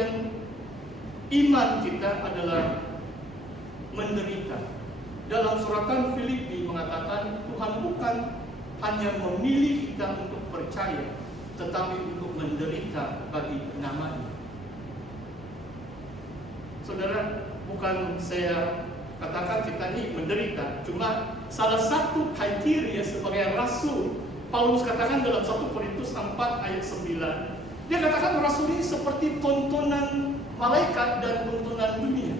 bagian iman kita adalah menderita. Dalam suratan Filipi mengatakan Tuhan bukan hanya memilih kita untuk percaya, tetapi untuk menderita bagi nama-Nya. Saudara, bukan saya katakan kita ini menderita, cuma salah satu kriteria sebagai rasul. Paulus katakan dalam 1 Korintus 4 ayat 9, dia katakan rasul ini seperti tontonan malaikat dan tontonan dunia.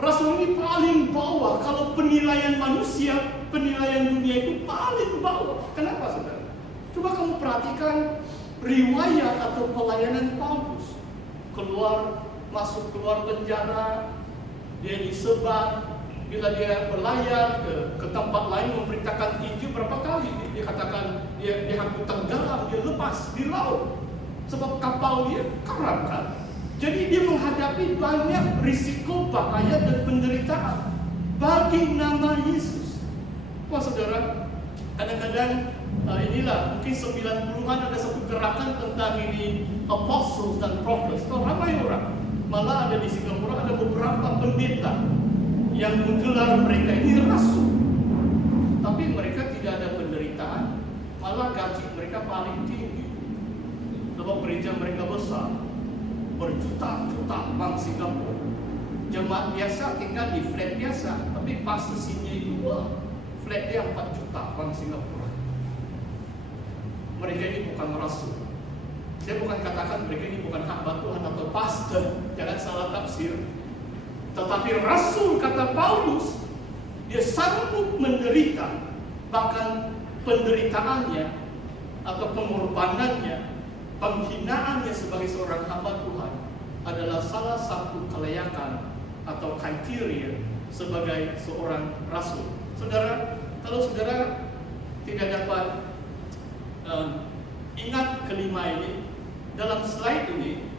Rasul ini paling bawah. Kalau penilaian manusia, penilaian dunia itu paling bawah. Kenapa, saudara? Coba kamu perhatikan riwayat atau pelayanan Paulus. Masuk keluar penjara, dia disebar. Bila dia berlayar ke tempat lain memberitakan Injil, berapa kali dia katakan dia hampir tenggelam, dia lepas di laut sebab kapal dia karam kan. Jadi dia menghadapi banyak risiko, bahaya dan penderitaan bagi nama Yesus. Wah saudara, kadang-kadang inilah mungkin 90-an ada satu gerakan tentang ini apostles dan prophets. Ramai orang, malah ada di Singapura ada beberapa pendeta yang menggelar mereka ini rasul, tapi mereka tidak ada penderitaan, malah gaji mereka paling tinggi. Sebab gereja mereka besar, berjuta-juta bank Singapura. Jemaat biasa tinggal di flat biasa, tapi pastornya itu flat dia 4 juta bank Singapura. Mereka ini bukan rasul. Saya bukan katakan mereka ini bukan hamba Tuhan atau pastor, jangan salah tafsir. Tetapi rasul, kata Paulus, dia sanggup menderita, bahkan penderitaannya atau pengorbanannya, penghinaannya sebagai seorang hamba Tuhan adalah salah satu kelayakan atau kriteria sebagai seorang rasul. Saudara, kalau saudara tidak dapat ingat kelima ini, dalam slide ini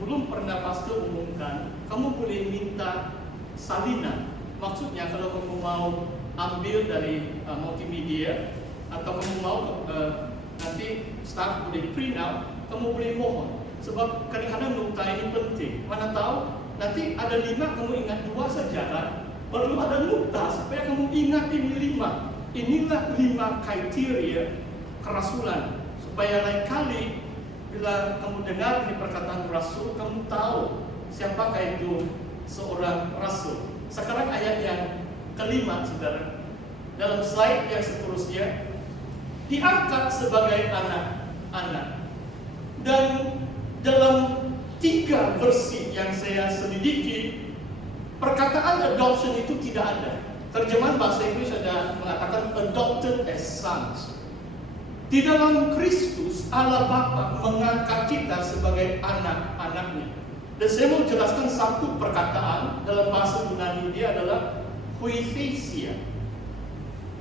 belum pernah pastor umumkan, kamu boleh minta salinan. Maksudnya kalau kamu mau ambil dari multimedia atau kamu mau nanti staff boleh print out, kamu boleh mohon. Sebab kadang-kadang nota ini penting. Mana tahu nanti ada 5, kamu ingat 2 saja kan? Perlu ada nota supaya kamu ingat ini 5. Inilah 5 kriteria kerasulan, supaya lain kali bila kamu dengar ini perkataan rasul, kamu tahu siapakah itu seorang rasul. Sekarang ayat yang kelima, saudara. Dalam slide yang seterusnya, diangkat sebagai anak-anak. Dan dalam 3 versi yang saya selidiki, perkataan adoption itu tidak ada. Terjemahan bahasa Inggris ada mengatakan adopted as sons. Di dalam Kristus, Allah Bapa mengangkat kita sebagai anak-anaknya. Dan saya mau jelaskan satu perkataan dalam bahasa Yunani, dia adalah huiothesia.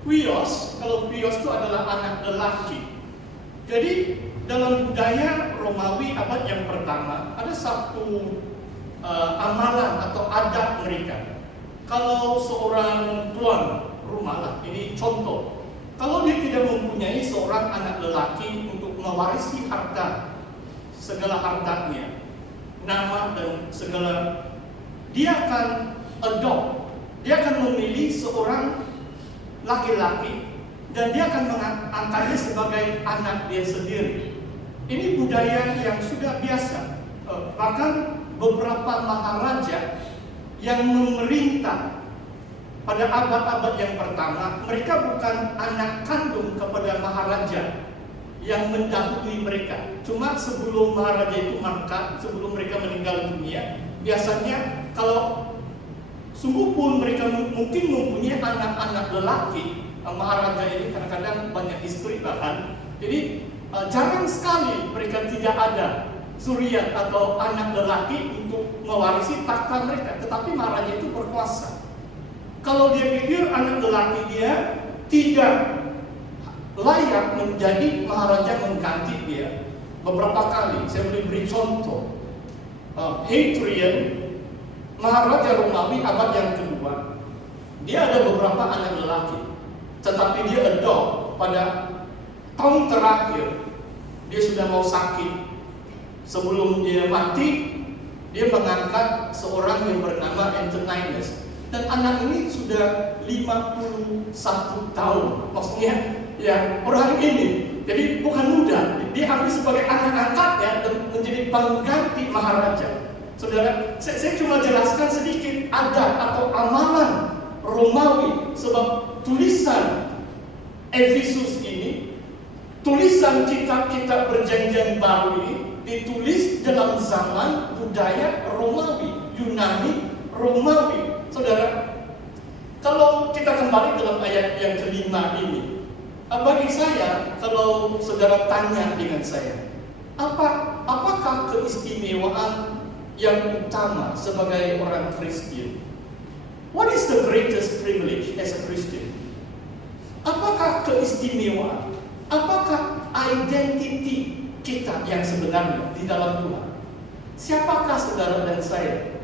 Huios, kalau huios itu adalah anak lelaki. Jadi dalam budaya Romawi abad yang pertama, ada satu amalan atau adat mereka. Kalau seorang tuan rumah lah, ini contoh, kalau dia tidak mempunyai seorang anak lelaki untuk mewarisi harta, segala hartanya, nama dan segala, dia akan adopt, dia akan memilih seorang laki-laki dan dia akan mengangkatnya sebagai anak dia sendiri. Ini budaya yang sudah biasa. Bahkan beberapa maharaja yang memerintah pada abad-abad yang pertama, mereka bukan anak kandung kepada maharaja yang mendahului mereka. Cuma sebelum maharaja itu mangkat, sebelum mereka meninggal dunia, biasanya kalau sungguh pun mereka mungkin mempunyai anak-anak lelaki, maharaja ini kadang-kadang banyak istri bahkan. Jadi jarang sekali mereka tidak ada zuriat atau anak lelaki untuk mewarisi takhta mereka. Tetapi maharaja itu berkuasa. Kalau dia pikir anak lelaki dia tidak layak menjadi maharaja mengganti dia, beberapa kali saya boleh beri contoh. Hadrian, maharaja Romawi abad yang kedua, dia ada beberapa anak lelaki, tetapi dia adopt pada tahun terakhir dia sudah mau sakit. Sebelum dia mati, Dia mengangkat seorang yang bernama Antoninus. Dan anak ini sudah 51 tahun. Maksudnya, ya orang ini. Jadi bukan muda. Dia ambil sebagai anak angkatnya dan menjadi pengganti maharaja. Saudara, saya cuma jelaskan sedikit adat atau amalan Romawi. Sebab tulisan Efesus ini, tulisan kitab-kitab perjanjian baru ini ditulis dalam zaman budaya Romawi, Yunani, Romawi. Saudara, kalau kita kembali dalam ayat yang kelima ini, bagi saya, kalau saudara tanya dengan saya, apakah keistimewaan yang utama sebagai orang Kristen? What is the greatest privilege as a Christian? Apakah keistimewaan? Apakah identity kita yang sebenarnya di dalam Tuhan? Siapakah saudara dan saya?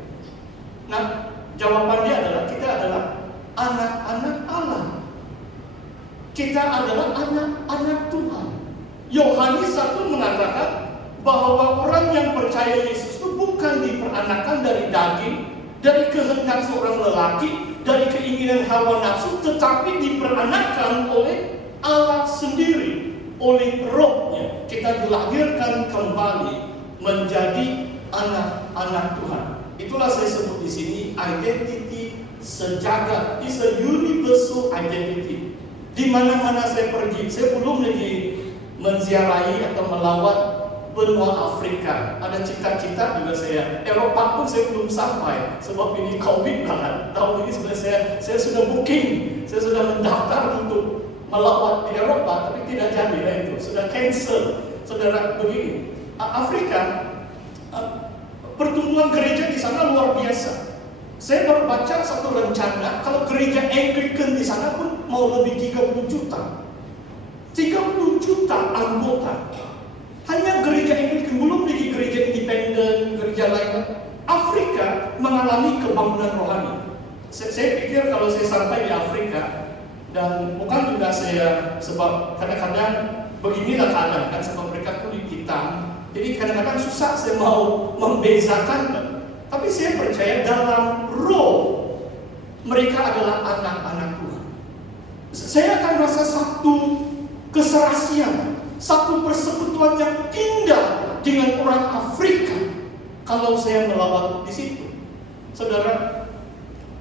Nah, jawabannya adalah kita adalah anak-anak Allah. Kita adalah anak-anak Tuhan. Yohanes 1 mengatakan bahwa orang yang percaya Yesus itu bukan diperanakan dari daging, dari kehendak seorang lelaki, dari keinginan hawa nafsu, tetapi diperanakan oleh Allah sendiri, oleh Roh-Nya. Kita dilahirkan kembali menjadi anak-anak Tuhan. Itulah saya sebut di sini identity sejagat, is a universal identity. Di mana-mana saya pergi, saya belum lagi menziarahi atau melawat benua Afrika. Ada cita-cita juga saya. Eropa pun saya belum sampai, sebab ini COVID banget. Tahun ini sebenarnya saya sudah booking, saya sudah mendaftar untuk melawat di Eropa, tapi tidak jadi lah itu, sudah cancel. Saudara, begini, Afrika, pertumbuhan gereja di sana luar biasa. Saya baru baca satu rencana, kalau gereja Anglican di sana pun mau lebih 30 juta. 30 juta anggota. Hanya gereja Anglican, belum lagi gereja independen, gereja lain. Afrika mengalami kebangunan rohani. Saya pikir kalau saya sampai di Afrika, dan bukan juga saya, sebab kadang-kadang beginilah keadaan kan, sebab mereka kulit hitam. Jadi kadang-kadang susah saya mau membezakan. Tapi saya percaya dalam roh mereka adalah anak-anak Tuhan. Saya akan rasa satu keserasian, satu persekutuan yang indah dengan orang Afrika kalau saya melawat di situ. Saudara,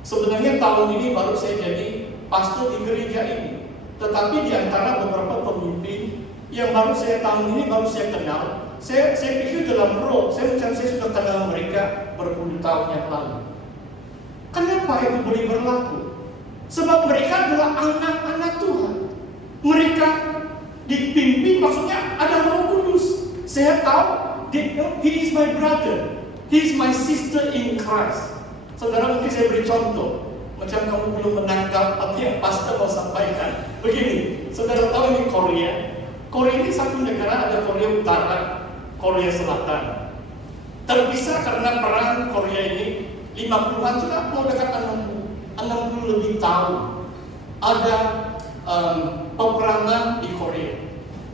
sebenarnya tahun ini baru saya jadi pastor di gereja ini. Tetapi di antara beberapa pemimpin yang baru saya tahun ini baru saya kenal, saya pikir dalam roh, saya macam saya sudah kenal mereka berpuluh tahun yang lalu. Kenapa itu boleh berlaku? Sebab mereka adalah anak-anak Tuhan. Mereka dipimpin, maksudnya ada Roh Kudus. Saya tahu, he is my brother, he is my sister in Christ. Saudara, mungkin saya beri contoh, macam kamu belum menangkap apa yang pastor mau sampaikan. Begini, saudara tahu ini Korea. Korea ini satu negara, ada Korea Utara, Korea Selatan. Terpisah karena perang Korea ini 50-an sudah mau dekat 60 lebih tahun. Ada peperangan di Korea.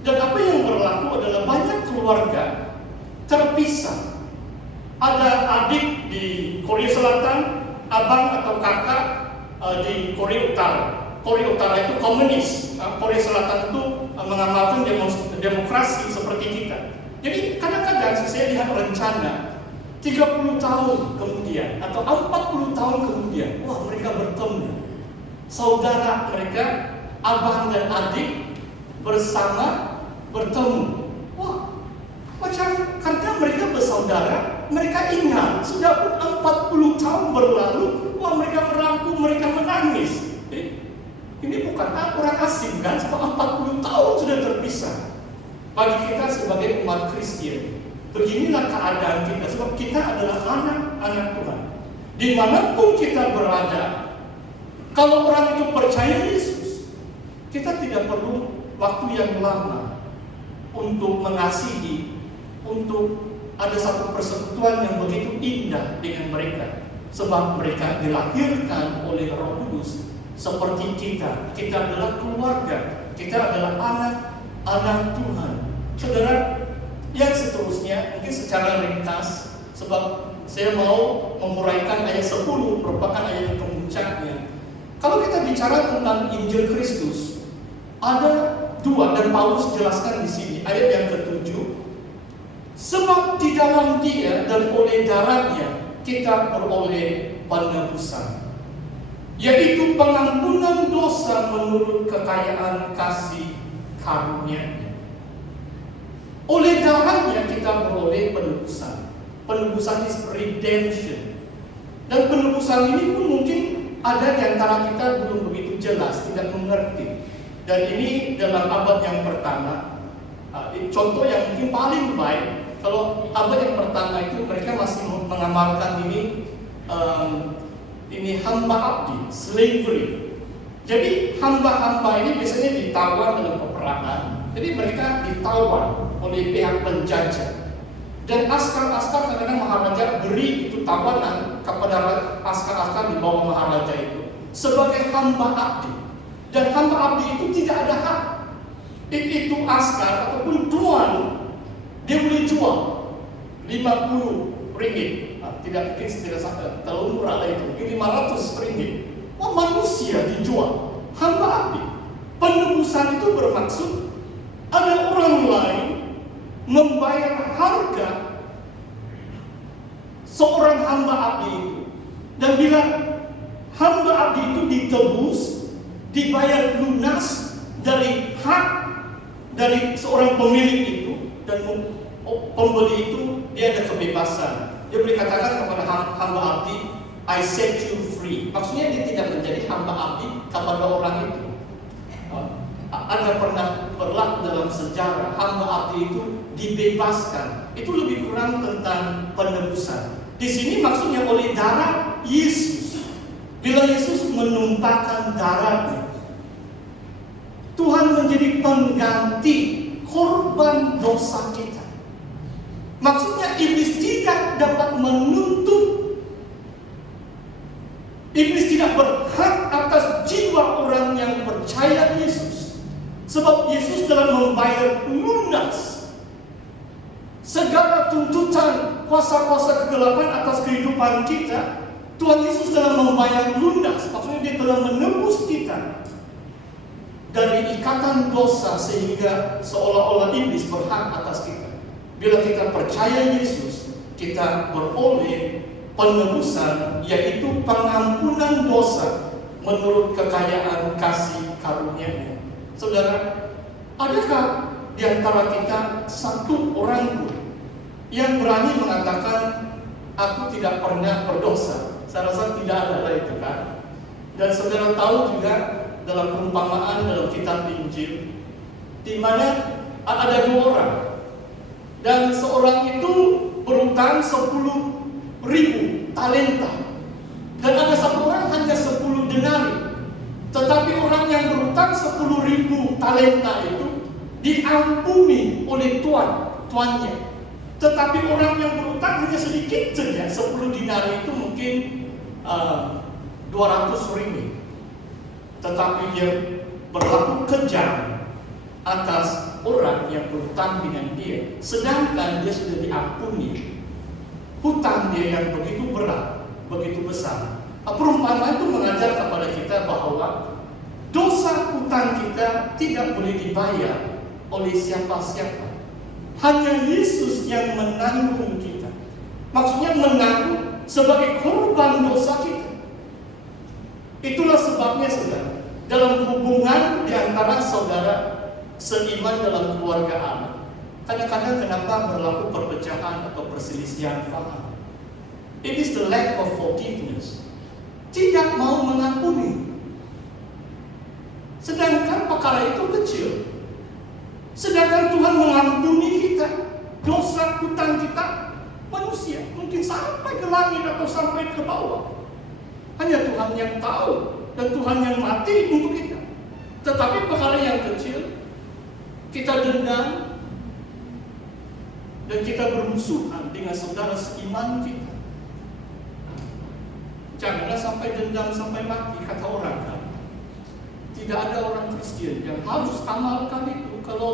Dan apa yang berlaku adalah banyak keluarga terpisah. Ada adik di Korea Selatan, abang atau kakak di Korea Utara. Korea Utara itu komunis, Korea Selatan itu mengamalkan demokrasi seperti kita. Jadi kadang-kadang saya lihat rencana 30 tahun kemudian atau 40 tahun kemudian, wah mereka bertemu. Saudara mereka, abang dan adik bersama bertemu. Wah, macam karena mereka bersaudara, mereka ingat sudah pun 40 tahun berlalu, wah mereka merangkul, mereka menangis. Ini bukan orang asing kan, sebab 40 tahun sudah terpisah. Bagi kita sebagai umat Kristen, beginilah keadaan kita, sebab kita adalah anak-anak Tuhan. Dimanapun kita berada, kalau orang itu percaya Yesus, kita tidak perlu waktu yang lama untuk mengasihi, untuk ada satu persekutuan yang begitu indah dengan mereka, sebab mereka dilahirkan oleh Roh Kudus seperti kita. Kita adalah keluarga, kita adalah anak-anak Tuhan. Saudara, yang seterusnya mungkin secara ringkas, sebab Saya mau menguraikan ayat 10, merupakan ayat kemuncaknya. Kalau kita bicara tentang Injil Kristus, ada dua, dan Paulus jelaskan di sini, ayat yang ke-7. Sebab di dalam Dia dan oleh darahnya kita beroleh penebusan, yaitu pengampunan dosa menurut kekayaan kasih karunia-Nya. Oleh darahnya kita beroleh penebusan. Penebusan is redemption. Dan penebusan ini pun mungkin ada di antara kita belum begitu jelas, tidak mengerti. Dan ini dalam abad yang pertama. Contoh yang mungkin paling baik, kalau abad yang pertama itu mereka masih mengamalkan ini hamba abdi, slavery. Jadi hamba-hamba ini biasanya ditawan dalam peperangan. Jadi mereka ditawan oleh pihak penjajah. Dan askar-askar kadang-kadang maharaja beri itu tawanan kepada askar-askar di bawah maharaja itu sebagai hamba abdi. Dan hamba abdi itu tidak ada hak. Itu askar ataupun tuan, dia boleh jual 50 ringgit. Tidak mungkin terlalu murah lah itu, mungkin 500 ringgit. Manusia dijual, hamba abdi. Penebusan itu bermaksud ada orang lain membayar harga seorang hamba abdi itu. Dan bila hamba abdi itu ditebus, dibayar lunas dari hak dari seorang pemilik itu, dan pembeli itu dia ada kebebasan. Dia boleh katakan kepada hamba abdi, I set you free. Maksudnya dia tidak menjadi hamba abdi kepada orang itu. Ada pernah berlaku dalam sejarah hamba abdi itu dibebaskan. Itu lebih kurang tentang penebusan. Di sini maksudnya oleh darah Yesus. Bila Yesus menumpahkan darahnya, Tuhan menjadi pengganti korban dosa kita. Maksudnya iblis tidak dapat menuntut. Iblis tidak berhak atas jiwa orang yang percaya Yesus. Sebab Yesus telah membayar lunas segala tuntutan kuasa-kuasa kegelapan atas kehidupan kita. Tuhan Yesus telah membayar lunas. Maksudnya dia telah menebus kita dari ikatan dosa sehingga seolah-olah iblis berhak atas kita. Bila kita percaya Yesus, kita beroleh penebusan, yaitu pengampunan dosa menurut kekayaan kasih karunia-Nya. Saudara, adakah di antara kita satu orang pun yang berani mengatakan aku tidak pernah berdosa? Saya rasa tidak ada lah itu kan. Dan saudara tahu juga dalam perumpamaan dalam kitab Injil, di mana ada dua orang, dan seorang itu berutang 10.000 talenta, dan ada satu orang hanya 10 denari. Tetapi orang yang berutang 10.000 talenta itu diampuni oleh tuannya. Tetapi orang yang berutang hanya sedikit saja, 10 dinari itu mungkin 200 ringgit. Tetapi dia berlaku kejam atas orang yang berhutang dengan dia, sedangkan dia sudah diampuni hutang dia yang begitu berat, begitu besar. Perumpamaan itu mengajar kepada kita bahwa dosa hutang kita tidak boleh dibayar oleh siapa-siapa. Hanya Yesus yang menanggung kita. Maksudnya menanggung sebagai korban dosa kita. Itulah sebabnya saudara, dalam hubungan di antara saudara seiman dalam keluarga anak, kadang-kadang kenapa berlaku perpecahan atau perselisihan faham? It is the lack of forgiveness. Tidak mau mengampuni. Sedangkan perkara itu kecil. Sedangkan Tuhan mengampuni kita dosa hutang kita manusia, mungkin sampai ke langit atau sampai ke bawah. Hanya Tuhan yang tahu, dan Tuhan yang mati untuk kita. Tetapi perkara yang kecil kita dendam dan kita bermusuhan dengan saudara seiman kita. Janganlah sampai dendam sampai mati, kata orang kan. Tidak ada orang Kristen yang harus amalkan itu. Kalau